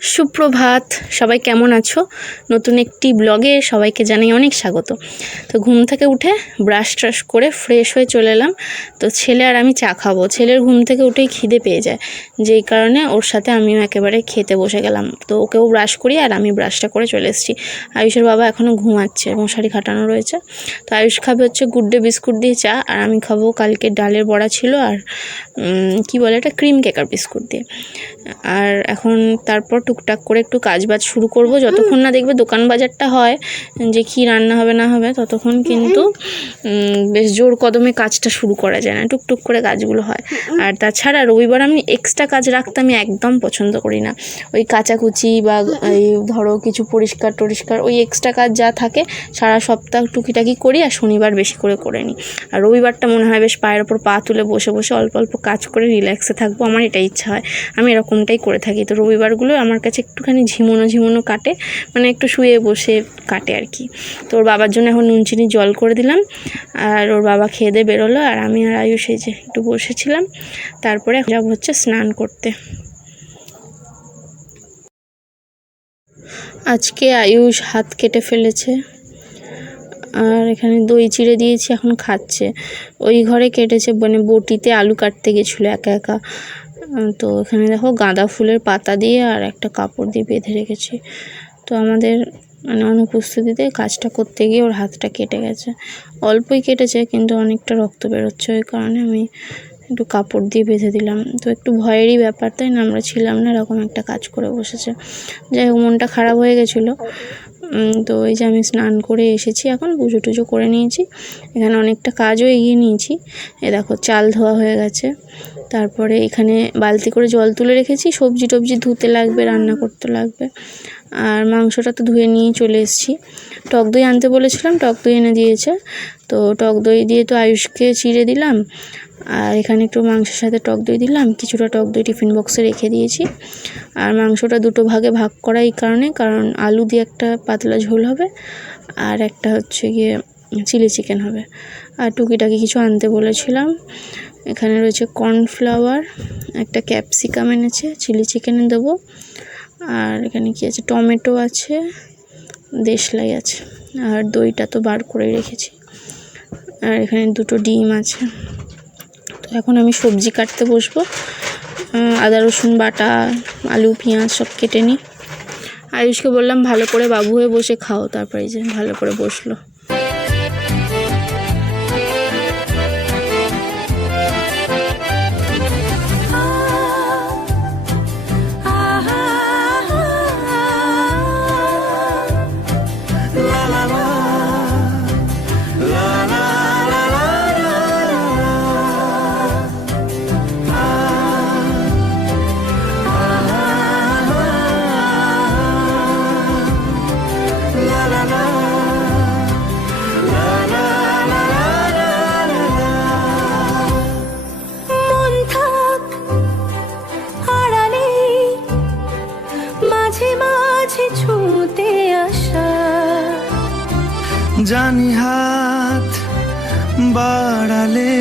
সুপ্রভাত, সবাই কেমন আছো? নতুন একটি ব্লগে সবাইকে জানাই অনেক স্বাগত। তো ঘুম থেকে উঠে ব্রাশ ট্রাশ করে ফ্রেশ হয়ে চলে এলাম। তো ছেলে আর আমি চা খাবো। ছেলের ঘুম থেকে উঠেই খিদে পেয়ে যায়, যেই কারণে ওর সাথে আমিও একেবারে খেতে বসে গেলাম। তো ওকেও ব্রাশ করি আর আমি ব্রাশটা করে চলে এসেছি। আয়ুষের বাবা এখনও ঘুমাচ্ছে, মশারি খাটানো রয়েছে। তো আয়ুষ খাবে হচ্ছে গুড ডে বিস্কুট দিয়ে চা, আর আমি খাবো কালকে ডালের বড়া ছিল আর কি বলে এটা, ক্রিম কেকার বিস্কুট দিয়ে। আর এখন তারপর টুকটাক করে একটু কাজবাজ শুরু করব। যতক্ষণ না দেখবে দোকান বাজারটা হয় যে কি রান্না হবে না হবে, ততক্ষণ কিন্তু বেশ জোর কদমে কাজটা শুরু করা যায় না, টুকটুক করে কাজগুলো হয়। আর তাছাড়া রবিবার আমি এক্সট্রা কাজ রাখতে আমি একদম পছন্দ করি না। ওই কাচাকুচি বা এই ধরো কিছু পরিষ্কার টরিষ্কার, ওই এক্সট্রা কাজ যা থাকে সারা সপ্তাহ টুকিটাকি করি, আর শনিবার বেশি করে নিই। আর রবিবারটা মনে হয় বেশ পায়ের ওপর পা তুলে বসে বসে অল্প অল্প কাজ করে রিল্যাক্সে থাকবো, আমার এটাই ইচ্ছা হয়। আমি এরকমটাই করে থাকি। তো রবিবারগুলো আমার কাছে একটুখানি ঝিমোনো কাটে, মানে একটু শুয়ে বসে কাটে আর কি। তো ওর বাবার জন্য এখন নুন চিনি জল করে দিলাম, আর ওর বাবা খেয়ে দিয়ে বেরোলো, আর আমি আর আয়ুষ এই যে একটু বসেছিলাম। তারপরে যাবো হচ্ছে স্নান করতে। আজকে আয়ুষ হাত কেটে ফেলেছে, আর এখানে দই চিড়ে দিয়েছি, এখন খাচ্ছে। ওই ঘরে কেটেছে, মানে বটিতে আলু কাটতে গেছিলো একা একা। তো এখানে দেখো গাঁদা ফুলের পাতা দিয়ে আর একটা কাপড় দিয়ে বেঁধে রেখেছি। তো আমাদের মানে অনুপস্থিতিতে কাজটা করতে গিয়ে ওর হাতটা কেটে গেছে। অল্পই কেটেছে, কিন্তু অনেকটা রক্ত বেরোচ্ছে, ওই কারণে আমি একটু কাপড় দিয়ে বেঁধে দিলাম। তো একটু ভয়েরই ব্যাপার, তাই না? আমরা ছিলাম না, এরকম একটা কাজ করে বসেছে। যাই হোক, মনটা খারাপ হয়ে গেছিলো। তো এই যে আমি স্নান করে এসেছি, এখন পুজো টুজো করে নিয়েছি। এখানে অনেকটা কাজও এগিয়ে নিয়েছি। এ দেখো চাল ধোয়া হয়ে গেছে। তারপরে এখানে বালতি করে জল তুলে রেখেছি, সবজি টবজি ধুতে লাগবে, রান্না করতে লাগবে। আর মাংসটা তো ধুয়ে নিয়ে চলে এসেছি। টক দই আনতে বলেছিলাম, টক দই এনে দিয়েছে। তো টক দই দিয়ে তো আয়ুষকে চিড়ে দিলাম, আর এখানে একটু মাংসের সাথে টক দই দিলাম, কিছুটা টক দই টিফিন বক্সে রেখে দিয়েছি। আর মাংসটা দুটো ভাগে ভাগ করা এই কারণে, কারণ আলু দিয়ে একটা পাতলা ঝোল হবে, আর একটা হচ্ছে গিয়ে চিলি চিকেন হবে। আর টুকিটাকি কিছু আনতে বলেছিলাম। এখানে রয়েছে কর্নফ্লাওয়ার, একটা ক্যাপসিকাম এনেছে, চিলি চিকেনে দেবো। আর এখানে কি আছে, টমেটো আছে, দেশলাই আছে, আর দইটা তো বার করে রেখেছি। আর এখানে দুটো ডিম আছে। তো এখন আমি সবজি কাটতে বসবো। আদা রসুন বাটা, আলু পেঁয়াজ সব কেটে নিই। আয়ুষকে বললাম ভালো করে বাবু হয়ে বসে খাও, তারপরে এই যে ভালো করে বসলো। জানি হাত বাড়ালে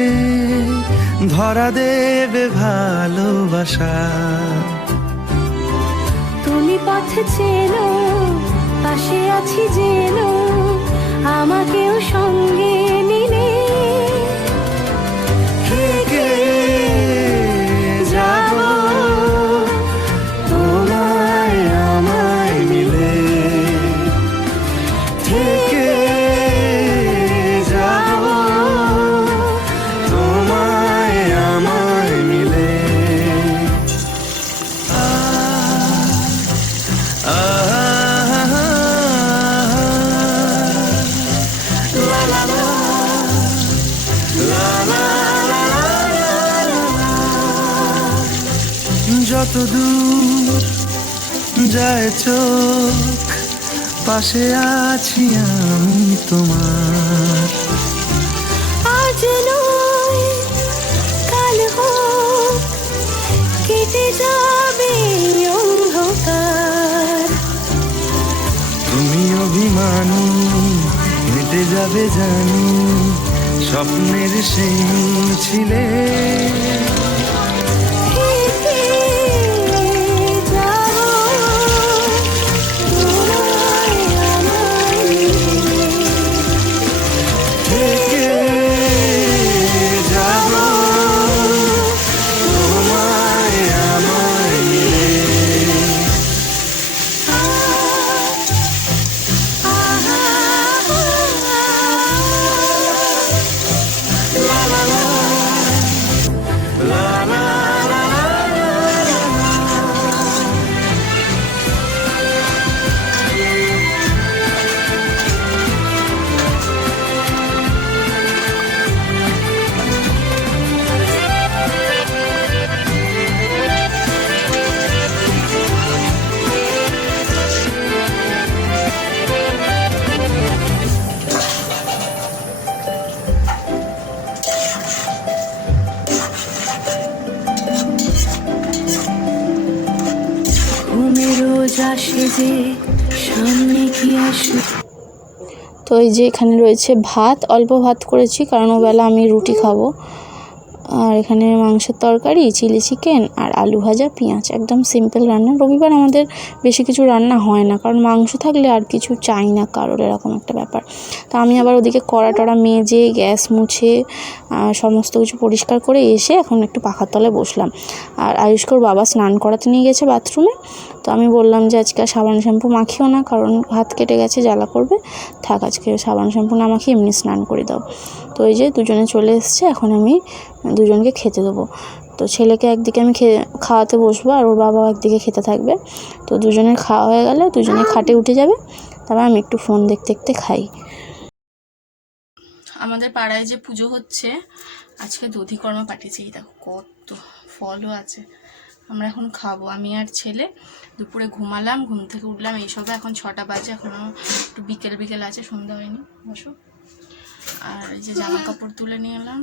ধরা দেবে ভালোবাসা। তুমি পথে চেনো, পাশে আছি জেনো, আমাকেও সঙ্গে নিলে থেকে যাব তোমায় আমায় মিলে, থেকে যাব তোমায় আমায় মিলে। যত দূর যায় চোখ, পাশে আছি আমি তোমার। আজ নয় কাল হোক, কেটে যাবে অন্ধকার। তুমি অভিমানী, হেঁটে যাবে জানি, স্বপ্নের সেই ছিলে। সোজা সেজে সামনে কি আসে। তো এই যে এখানে রয়েছে ভাত, অল্প ভাত করেছি কারণ ওবেলা আমি রুটি খাবো। আর এখানে মাংসের তরকারি, চিলি চিকেন আর আলু ভাজা, পেঁয়াজ, একদম সিম্পল রান্না। রবিবার আমাদের বেশি কিছু রান্না হয় না, কারণ মাংস থাকলে আর কিছু চাই না কারোর, এরকম একটা ব্যাপার। তো আমি আবার ওদিকে কড়া টড়া মেজে গ্যাস মুছে সমস্ত কিছু পরিষ্কার করে এসে এখন একটু পাখার তলায় বসলাম। আর আয়ুষ্কর বাবা স্নান করাতে নিয়ে গেছে বাথরুমে। তো আমি বললাম যে আজকে সাবান শ্যাম্পু মাখিও না, কারণ হাত কেটে গেছে, জ্বালা করবে, থাক আজকে সাবান শ্যাম্পু না মাখিয়ে এমনি স্নান করে দাও। তো এই যে দুজনে চলে এসছে, এখন আমি দুজনকে খেতে দেবো। তো ছেলেকে একদিকে আমি খাওয়াতে বসবো আর ওর বাবাও একদিকে খেতে থাকবে। তো দুজনের খাওয়া হয়ে গেলে দুজনে খাটে উঠে যাবে, তারপর আমি একটু ফোন দেখতে দেখতে খাই। আমাদের পাড়ায় যে পুজো হচ্ছে, আজকে দধিকর্মা পাঠিয়েছি, দেখো কত ফলও আছে। আমরা এখন খাবো, আমি আর ছেলে। দুপুরে ঘুমালাম, ঘুম থেকে উঠলাম এইসবে, এখন 6টা বাজে, এখনও একটু বিকেল বিকেল আছে, সন্ধ্যা হয়নি। বসো। আর এই যে জামা কাপড় তুলে নিয়ে এলাম,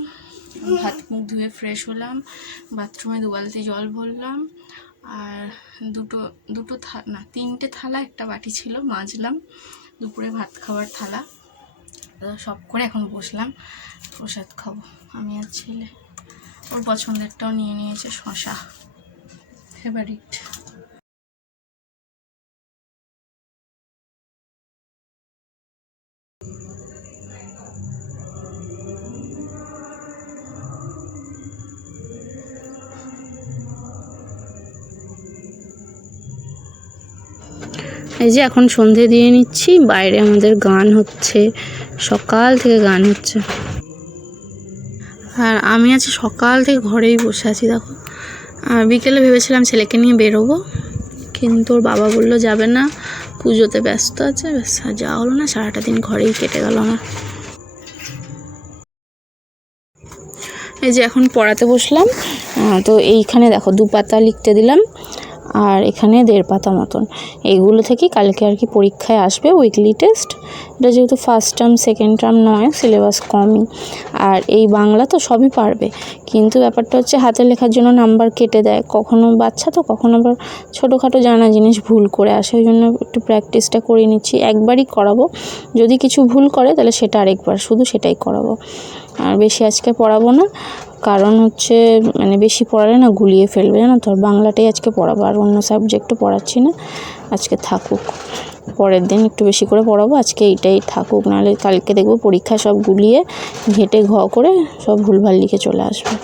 হাত মুখ ধুয়ে ফ্রেশ হলাম, বাথরুমে 2 বালতি জল ভরলাম, আর তিনটে থালা, একটা বাটি ছিল, মাজলাম। দুপুরে ভাত খাওয়ার থালা সব করে এখন বসলাম, প্রসাদ খাবো আমি আর ছেলে। ওর পছন্দেরটাও নিয়ে নিয়েছে, শশা ফেভারিট। এই যে এখন সন্ধে দিয়ে নিচ্ছি, বাইরে আমাদের গান হচ্ছে, সকাল থেকে গান হচ্ছে। আর আমি আছি সকাল থেকে ঘরেই বসে আছি, দেখো। বিকেলে ভেবেছিলাম ছেলেকে নিয়ে বেরোবো, কিন্তু ওর বাবা বললো যাবে না, পুজোতে ব্যস্ত আছে, ব্যাস যাওয়া হলো না। সারাটা দিন ঘরেই কেটে গেল আমার। এই যে এখন পড়াতে বসলাম। তো এইখানে দেখো 2 পাতা লিখতে দিলাম, আর এখানে 1.5 পাতা মতন। এইগুলো থেকে কালকে আর কি পরীক্ষায় আসবে, উইকলি টেস্ট। এটা যেহেতু ফার্স্ট টার্ম সেকেন্ড টার্ম নয়, সিলেবাস কমই। আর এই বাংলা তো সবই পারবে, কিন্তু ব্যাপারটা হচ্ছে হাতে লেখার জন্য নাম্বার কেটে দেয়, কখনো বাচ্চা তো, কখনো আবার ছোটোখাটো জানা জিনিস ভুল করে আসে। ওই জন্য একটু প্র্যাকটিসটা করে নিচ্ছি, একবারই করাবো। যদি কিছু ভুল করে তাহলে সেটা আরেকবার, শুধু সেটাই করাবো। আর বেশি আজকে পড়াবো না, কারণ হচ্ছে মানে বেশি পড়ালে না গুলিয়ে ফেলবে, জানো তো। বাংলাটাই আজকে পড়াবো, আর অন্য সাবজেক্টও পড়াচ্ছি না, আজকে থাকুক। পরের দিন একটু বেশি করে পড়াবো, আজকে এইটাই থাকুক, নাহলে কালকে দেখবো পরীক্ষা সব গুলিয়ে ঘেঁটে করে সব ভুলভাল লিখে চলে আসবে।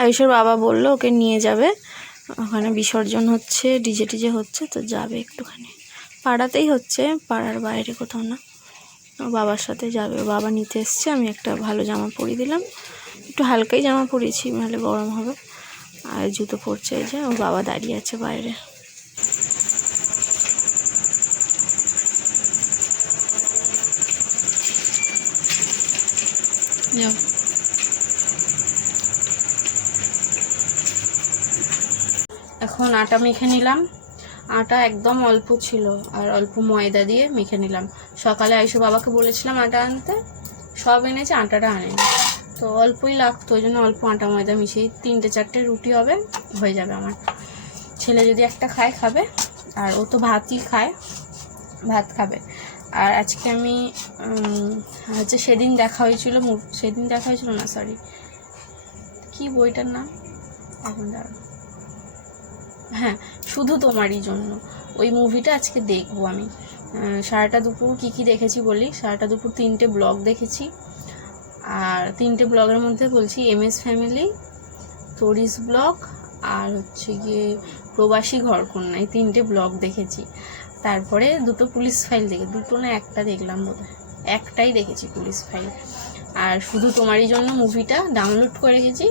আয়ুষের বাবা বললো ওকে নিয়ে যাবে, ওখানে বিসর্জন হচ্ছে, ডিজে টিজে হচ্ছে, তো যাবে একটুখানি। পাড়াতেই হচ্ছে, পাড়ার বাইরে কোথাও না। ওর বাবার সাথে যাবে, ওর বাবা নিতে এসছে। আমি একটা ভালো জামা পরিয়ে দিলাম, একটু হালকাই জামা পরিয়েছি, নাহলে গরম হবে। আর জুতো পরছে, এই যে ওর বাবা দাঁড়িয়ে আছে বাইরে। যাও। এখন আটা মেখে নিলাম, আটা একদম অল্প ছিল, আর অল্প ময়দা দিয়ে মেখে নিলাম। সকালে আইসো বাবাকে বলেছিলাম আটা আনতে, সব এনেছে, আটাটা আনেনি, তো অল্পই লাগতো, ওই জন্য অল্প আটা ময়দা মিশিয়ে 3-4টে রুটি হবে, হয়ে যাবে আমার। ছেলে যদি একটা খায় খাবে, আর ও তো ভাতই খায়, ভাত খাবে। আর আজকে আমি হচ্ছে সেদিন দেখা হয়েছিল না, সরি, কি বইটার নাম এখন দাঁড়াও, হ্যাঁ, শুধু তোমারই জন্য, ওই মুভিটা আজকে দেখবো আমি। সারাটা দুপুর কী দেখেছি বলি। সারাটা দুপুর 3টে ব্লগ দেখেছি, আর 3টে ব্লগের মধ্যে বলছি MS ফ্যামিলি, তরিস ব্লগ, আর হচ্ছে গিয়ে প্রবাসী ঘরকন্যা, এই 3টে ব্লগ দেখেছি। তারপরে 2টো পুলিশ ফাইল দেখে, 2টো না একটা দেখলাম বোধহয়, একটাই দেখেছি পুলিশ ফাইল। আর শুধু তোমারই জন্য মুভিটা ডাউনলোড করে রেখেছি,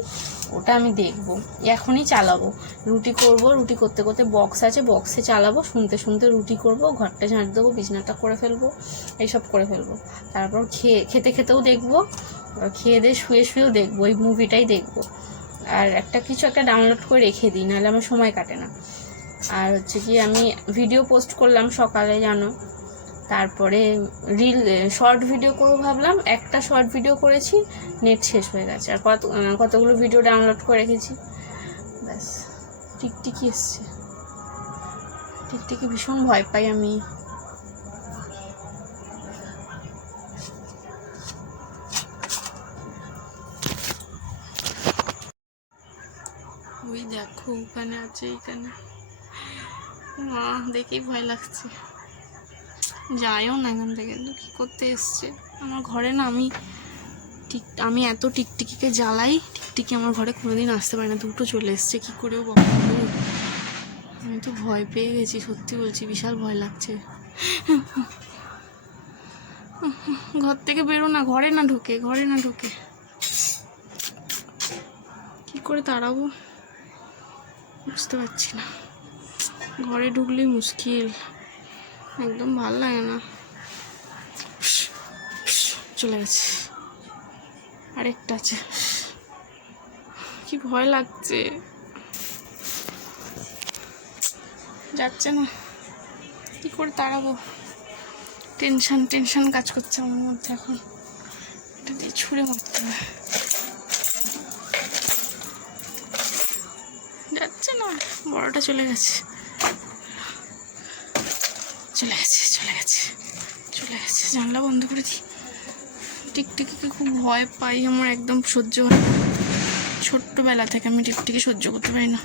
ওটা আমি দেখবো, এখনই চালাবো। রুটি করব, রুটি করতে করতে বক্স আছে, বক্সে চালাবো, শুনতে শুনতে রুটি করব, ঘরটা ঝাঁট দেবো, বিছানাটা করে ফেলবো, এইসব করে ফেলবো। তারপর খেতে খেতেও দেখবো, খেয়ে দিয়ে শুয়ে শুয়েও দেখবো, এই মুভিটাই দেখবো। আর কিছু একটা ডাউনলোড করে রেখে দিই, নাহলে আমার সময় কাটে না। আর হচ্ছে কি, আমি ভিডিও পোস্ট করলাম সকালে জানো, তারপরে শর্ট ভিডিও করবো ভাবলাম, একটা শর্ট ভিডিও করেছি, নেট শেষ হয়ে গেছে। আর কতগুলো ভিডিও ডাউনলোড করে রেখেছি, ব্যাস। টিকটিকি এসছে, টিকটিকি ভীষণ ভয় পাই আমি। ওই দেখো ওখানে আছে, এইখানে মা, দেখেই ভয় লাগছে। যাইও না এখান থেকে, কী করতে এসছে আমার ঘরে না। আমি এত টিকটিকিকে জ্বালাই, টিকটিকি আমার ঘরে কোনোদিন আসতে পারে না। দুটো চলে এসছে, কী করেও বলো। আমি তো ভয় পেয়ে গেছি, সত্যি বলছি, বিশাল ভয় লাগছে। ঘর থেকে বেরো না, ঘরে না ঢোকে। কী করে তাড়াবো বুঝতে পারছি না। ঘরে ঢুকলেই মুশকিল, একদম ভালো লাগে না। চলে গেছে, আরেকটা আছে। কি ভয় লাগছে, যাচ্ছে না, কি করে তাড়াবো। টেনশন কাজ করছে আমার মধ্যে এখন। এটা দিয়ে ছুঁড়ে মারতে হবে। যাচ্ছে না, বড়টা চলে গেছে। জানলা বন্ধ করে দিই। টিকটিকিকে খুব ভয় পাই আমার, একদম সহ্য হয় না। ছোট্টবেলা থেকে আমি টিকটিকি সহ্য করতে পারি না।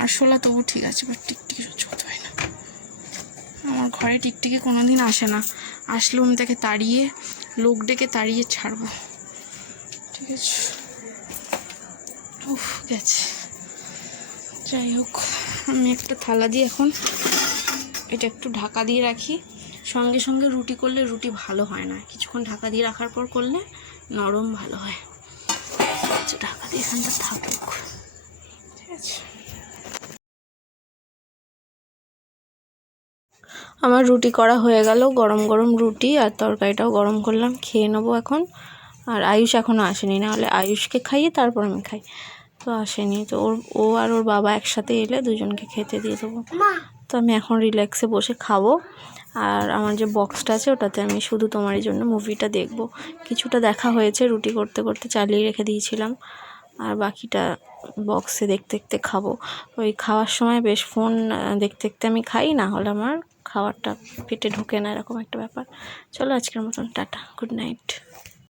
আরশোলা তবু ঠিক আছে, বাট টিকটিকি সহ্য করতে পারি না। আমার ঘরে টিকটিকি কোনোদিন আসে না, আসলেও আমি তাকে লোক ডেকে তাড়িয়ে ছাড়বো। ঠিক আছে, উফ গেছে। যাই হোক, আমি একটা থালা দিয়ে এখন এটা একটু ঢাকা দিয়ে রাখি। সঙ্গে সঙ্গে রুটি করলে রুটি ভালো হয় না, কিছুক্ষণ ঢাকা দিয়ে রাখার পর করলে নরম ভালো হয়। আচ্ছা, ঢাকা দিয়ে এখানটা থাকুক, ঠিক আছে। আমার রুটি করা হয়ে গেল, গরম গরম রুটি আর তরকারিটাও গরম করলাম, খেয়ে নেবো এখন। আর আয়ুষ এখনও আসেনি, নাহলে আয়ুষকে খাইয়ে তারপর আমি খাই। তো আসেনি, তো ও আর ওর বাবা একসাথে এলে দুজনকে খেতে দিয়ে দেবো। তো আমি এখন রিল্যাক্সে বসে খাবো। আর আমার যে বক্সটা আছে ওটাতে আমি শুধু তোমারই জন্য মুভিটা দেখবো। কিছুটা দেখা হয়েছে, রুটি করতে করতে চালিয়ে রেখে দিয়েছিলাম, আর বাকিটা বক্সে দেখতে দেখতে খাবো। ওই খাওয়ার সময় বেশ ফোন দেখতে দেখতে আমি খাই, না হলে আমার খাবারটা পেটে ঢোকে না, এরকম একটা ব্যাপার। চলো আজকের মতন টাটা, গুড নাইট।